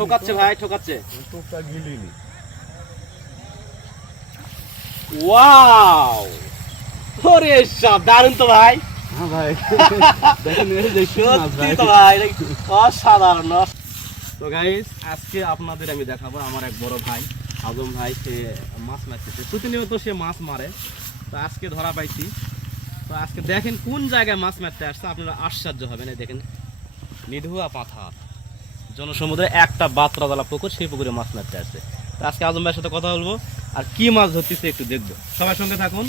ঠকাচ্ছে ভাই, ঠকাচ্ছে। টোপটা গিলিনি। ওয়াও, ওরে সব দারুণ তো ভাই। হ্যাঁ ভাই, দেখেন এই যে কি মাছ সত্যি ভাই। তো ভাই, অসাধারণ। তো গাইস, আজকে আপনাদের আমি দেখাবো আমার এক বড় ভাই আজম ভাই, সে মাছ মারতেছে। প্রতিনিয়ত সে মাছ মারে, তো আজকে ধরা পাইছি। তো আজকে দেখেন কোন জায়গায় মাছ মারতে আসছে, আপনারা আশ্চর্য হবেন। এই দেখেন নিধুয়া পাথর জনসমুদ্রে একটা বাতরাতলা পুকুর, সেই পুকুরে মাছ মারতে আসছে। তো আজকে আজম ভাইয়ের সাথে কথা বলবো, আর কি মাছ ধরতেছে একটু দেখবো। সবার সঙ্গে থাকুন,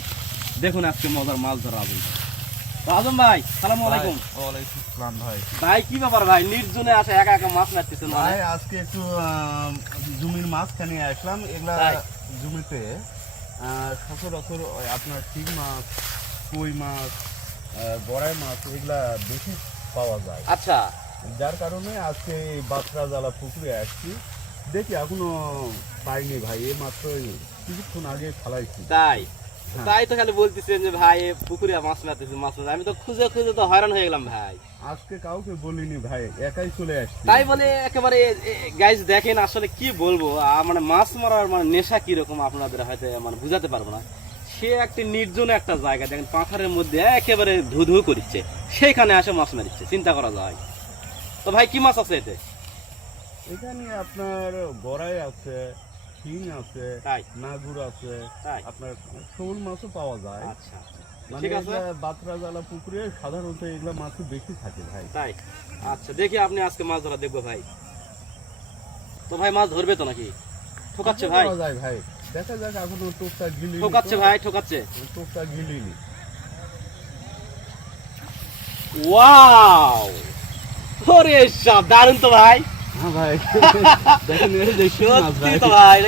দেখুন আজকে মজার মাছ ধরা আজম ভাই। তো আজম ভাই, সালাম আলাইকুম। ওয়ালাইকুম আসসালাম ভাই। ভাই কি ব্যাপার ভাই, নির্জনে আসে একা একা মাছ মারতেছেন ভাই আজকে একটু জমির মাঝখানে আসলাম। এগুলা তাই? জমিতে সচরাচর আপনার শিং মাছ, কই মাছ, গড়াই মাছ এগুলা বেশি পাওয়া যায়। আচ্ছা যার কারণে আজকে এই বাতরা জ্বালা পুকুরে আসছি। দেখি এখনো পাইনি ভাই, এই মাত্র কিছুক্ষণ আগে ফালাইছি। তাই? হ্যাঁ। তাই তো খালি বলতেছেন যে ভাই এ পুকুরে মাছ মারতেছে, মাছ মারতেছে। আমি তো খুঁজে খুঁজে তো হয়রান হয়ে গেলাম ভাই। আজকে কাউকে বলিনি ভাই, একাই চলে আসছি। তাই বলে একেবারে গাইজ দেখেন, আসলে কি বলবো, মানে মাছ মারার মানে নেশা কিরকম আপনাদের হয়তো মানে বুঝাতে পারবো না। সে একটি নির্জন একটা জায়গা, দেখেন পাথরের মধ্যে একেবারে ধু ধু করছে, সেইখানে আসে মাছ মারিচ্ছে, চিন্তা করা যায়। তো ভাই কি মাছ আছে এতে? এখানে আপনার গড়াই আছে, শিং আছে, তাই? মাগুর আছে, তাই? আপনার শোল মাছও পাওয়া যায়। আচ্ছা আচ্ছা, মানে ঠিক আছে। এগুলা বাতরা জ্বালা পুকুরে সাধারণত এগুলা মাছ বেশি থাকে ভাই। তাই? আচ্ছা, দেখি আপনি আজকে মাছ ধরা দেখবো ভাই। তো ভাই মাছ ধরবে তো নাকি? ঠকাচ্ছে ভাই, পাওয়া যায় ভাই, দেখা যাক এখনো টোপটা গিলিনি। ঠকাচ্ছে ভাই, ঠকাচ্ছে। টোপটা গিলিনি। ওয়াও, ওরে সব দারুণ তো ভাই। হ্যাঁ ভাই, দেখেন এই যে কি মাছ সত্যি ভাই। তো ভাই,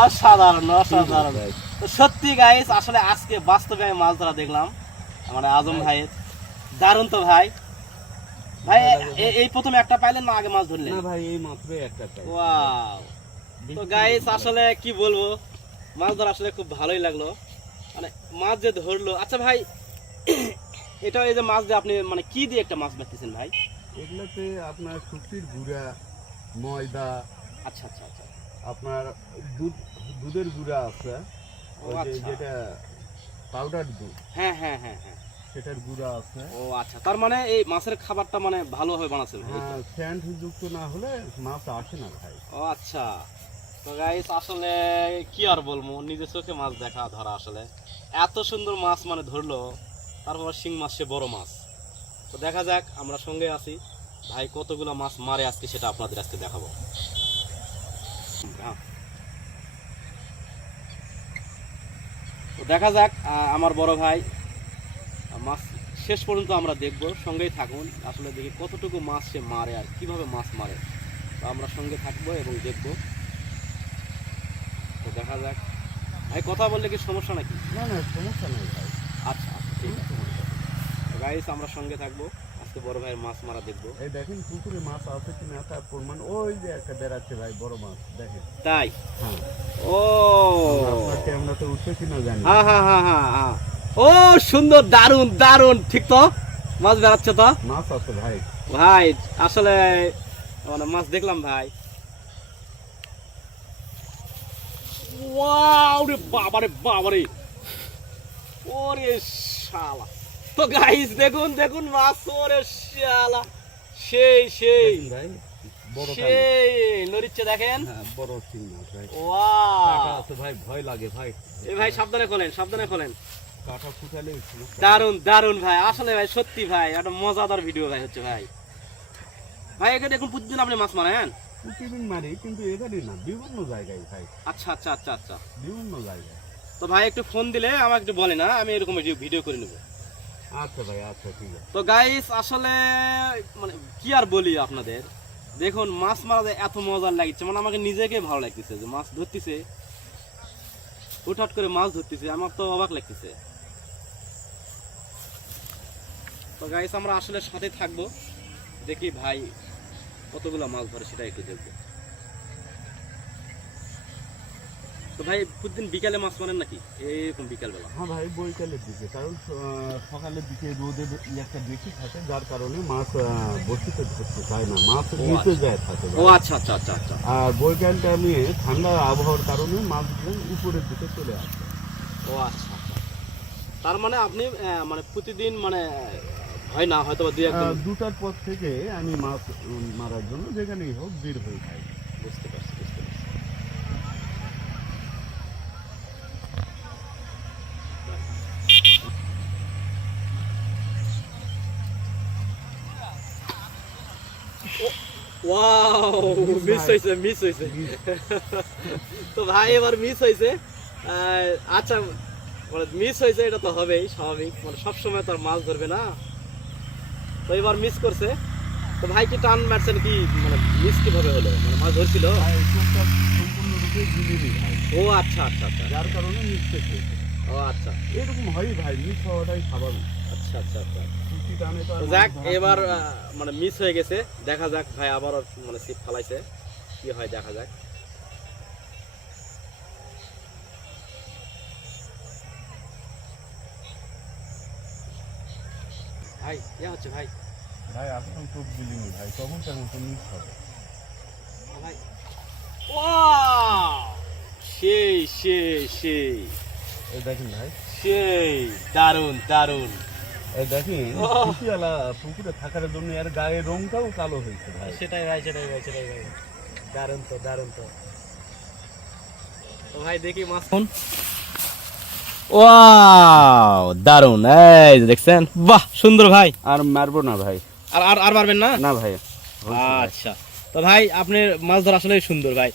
অসাধারণ অসাধারণ। ভাই। তো সত্যি গাইস, আসলে আজকে বাস্তবে আমি মাছ ধরা দেখলাম মানে আজম ভাইয়ের। দারুণ তো ভাই। ভাই এই প্রথমে একটা পাইলেন না আগে মাছ ধরলেন? না ভাই, এই মাত্র একটা পাই। ওয়াও। তো গাইস আসলে কি বলবো, মাছ ধরা আসলে খুব ভালোই লাগলো, মানে মাছ যে ধরলো। আচ্ছা ভাই, এটা এই যে মাছ দিয়ে আপনি মানে কি দিয়ে একটা মাছ মারতেছেন ভাই? এগুলোতে আপনার শুক্তির গুঁড়া, ময়দা, আচ্ছা আচ্ছা আচ্ছা। আপনার দুধের গুঁড়া আছে, ও ওই যে আচ্ছা, যেটা পাউডার দুধ, হ্যাঁ হ্যাঁ হ্যাঁ হ্যাঁ। সেটার গুঁড়া আছে। ও আচ্ছা, তার মানে এই মাছের খাবারটা মানে ভালোভাবে বানাচ্ছে ভাই, এই তো? হ্যাঁ, স্যান্ড যুক্ত না হলে মাছ আসে না ভাই। ও আচ্ছা। তো গাইস আসলে কি আর বলবো, নিজের চোখে মাছ দেখা ধরা, আসলে এত সুন্দর মাছ মানে ধরলো। তারপর শিং মাছ, সে বড় মাছ। তো দেখা যাক, আমরা সঙ্গে আছি ভাই, কতগুলো মাছ মারে আজকে সেটা আপনাদের আজকে দেখাবো। হ্যাঁ। তো দেখা যাক, আমার বড় ভাই মাছ শেষ পর্যন্ত আমরা দেখব, সঙ্গেই থাকুন। আসলে দেখি কতটুকু মাছ সে মারে আর কিভাবে মাছ মারে, তো আমরা সঙ্গে থাকবো এবং দেখব। তো দেখা যাক ভাই, কথা বললে কি সমস্যা নাকি? না না, সমস্যা নেই ভাই। আচ্ছা আচ্ছা, ঠিক আছে। গাইস আমরা সঙ্গে থাকবো, আজকে বড় ভাইয়ের মাছ মারা দেখবো। এই দেখেন পুকুরে মাছ আছে কিনা তার প্রমাণ ওই যে একটা বেড়াচ্ছে ভাই, বড় মাছ দেখেন। তাই? হ্যাঁ, ও আপনার ক্যামেরাতে উঠছে কিনা জানি। হ্যাঁ হ্যাঁ হ্যাঁ হ্যাঁ হ্যাঁ। ও সুন্দর, দারুন দারুন, ঠিক তো মাছ বেড়াচ্ছে তো মাছ আছে ভাই। ভাই। আসলে মানে মাছ দেখলাম ভাই। ওয়াও রে বাবারে বাবারে, ওরে শালা। তো গাইস দেখুন দেখুন মাছ, ওরে শালা, সেই সেই দেখেন ভাই, বড় কানা। সেই নড়িচ্ছে দেখেন। হ্যাঁ, বড় শিং মাছ ভাই। কাটা ওয়াও। আছে ভাই, ভয় লাগে ভাই। এ ভাই সাবধানে খোলেন, সাবধানে খোলেন। কাটা ফুটালে সমস্যা। দারুন দারুন ভাই, আসলে ভাই সত্যি ভাই একটা মজাদার ভিডিও ভাই হচ্ছে ভাই। ভাই এখানে দেখুন প্রতিদিন আপনি মাছ মারেন? প্রতিদিন মারি, কিন্তু এখানে না, বিভিন্ন জায়গায় ভাই, আচ্ছা আচ্ছা আচ্ছা আচ্ছা। বিভিন্ন জায়গায়। তো ভাই একটু ফোন দিলে আমাকে একটু বলে না, আমি এরকম ভিডিও করে নেবো। আচ্ছা ভাই, আচ্ছা ঠিক আছে। তো গাইস আসলে মানে কি আর বলি আপনাদের, দেখুন মাছ মারা যে এত মজার লাগছে, মানে আমাকে নিজেকে ভালো লাগতেছে যে মাছ ধরতেছে, হুটহাট করে মাছ ধরতেছে, আমার তো অবাক লাগতেছে। তো গাইস আমরা আসলে সাথে থাকবো, দেখি ভাই কতগুলো মাছ ধরে সেটা একটু দেখবো। তো ভাই প্রতিদিন বিকালে মাছ মারেন নাকি এরকম বিকাল বেলা? হ্যাঁ ভাই, বৈকালের দিকে, কারণ সকালের দিকে রোদে একটা বেশি থাকে, যার কারণে মাছ বসিতে ধরতে চায় না, মাছ নিচে যায় থাকে। ও আচ্ছা আচ্ছা আচ্ছা আচ্ছা। আর বৈকাল টাইমে ঠান্ডা আবহাওয়ার কারণে মাছগুলো উপরের দিকে চলে আসে। ও আচ্ছা আচ্ছা। তার মানে আপনি মানে প্রতিদিন মানে হয় না হয়তো বা দুই একদিন? 2টার পর থেকে আমি মাছ মারার জন্য যেখানেই হোক বের হয়ে যাই। বুঝতে পারছি বুঝতে পারছি। ওয়াও, মিস হয়েছে মিস হয়েছে। তো ভাই এবার মিস হয়েছে। আচ্ছা মানে মিস হয়েছে, এটা তো হবেই স্বাভাবিক, মানে সবসময় তো আর মাছ ধরবে না, তো এবার মিস করছে। তো ভাই কি টান মারছেন কি, মানে মিস কিভাবে হলো, মানে মাছ ধরছিল? ভাই চোখটা সম্পূর্ণরূপে গিলিনি ভাই, ও আচ্ছা আচ্ছা আচ্ছা। যার কারণে মিস্টেক হয়েছে। ও আচ্ছা এরকম হয় ভাই, মিস হওয়াটাই স্বাভাবিক। আচ্ছা আচ্ছা আচ্ছা। কুচি টানে তো আর তো মাছ যাক ধরা এবার সম্ভব না। মানে মিস হয়ে গেছে, দেখা যাক ভাই আবার মানে ছিপ ফালাইছে, কি হয় দেখা যাক। ভাই ইয়া হচ্ছে ভাই, ভাই এখন চোখ গিলিনি ভাই, তখন তার মতো মিস হবে। ভাই ওয়াও, সেই সেই সেই এই দেখেন ভাই, সেই দারুন দারুন। এই দেখেন ওহ। কুচিওয়ালা পুকুরে থাকার জন্য এর গায়ের রংটাও কালো হয়েছে ভাই। সেটাই ভাই সেটাই ভাই সেটাই ভাই, দারুন তো দারুন তো। তো ভাই দেখি মাছ কোন। ওয়াও দারুন, এই যে দেখছেন, বাহ সুন্দর ভাই। আর মারবো না ভাই, আর আর আর পারবেন না? না ভাই। আচ্ছা, তো ভাই আপনার মাছ ধরা আসলে সুন্দর ভাই।